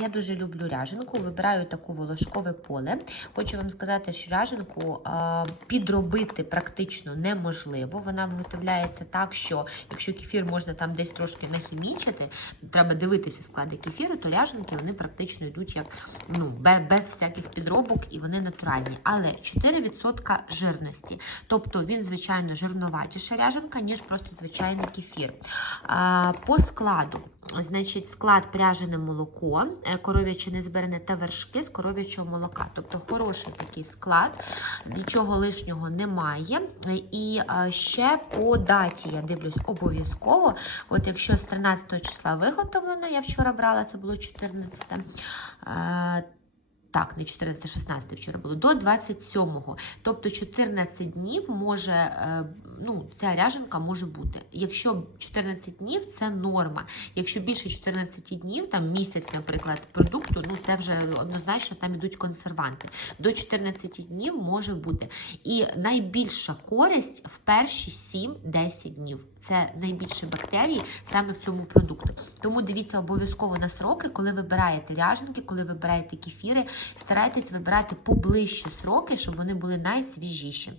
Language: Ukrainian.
Я дуже люблю ряженку, вибираю таку волошкове поле. Хочу вам сказати, що ряженку підробити практично неможливо. Вона виготовляється так, що якщо кефір можна там десь трошки нахімічити, треба дивитися склади кефіру, то ряженки вони практично йдуть як ну, без, всяких підробок і вони натуральні. Але 4% жирності. Тобто він, звичайно, жирноватіша ряженка, ніж просто звичайний кефір. По складу. Значить, склад пряжене молоко, е, коров'яче незберене та вершки з коров'ячого молока. Тобто хороший такий склад, нічого лишнього немає. І е, ще по даті я дивлюсь обов'язково. От якщо з 13 числа виготовлено, я вчора брала, це було 14. е, Так, не 14, 16 вчора було, до 27-го. Тобто 14 днів може, ну, ця ряженка може бути. Якщо 14 днів це норма. Якщо більше 14 днів, там місяць, наприклад, продукту, ну це вже однозначно там ідуть консерванти. До 14 днів може бути. І найбільша користь в перші 7-10 днів. Це найбільше бактерій саме в цьому продукту. Тому дивіться обов'язково на сроки, коли вибираєте ряженки, коли вибираєте кефіри, старайтесь вибирати поближчі сроки, щоб вони були найсвіжіші.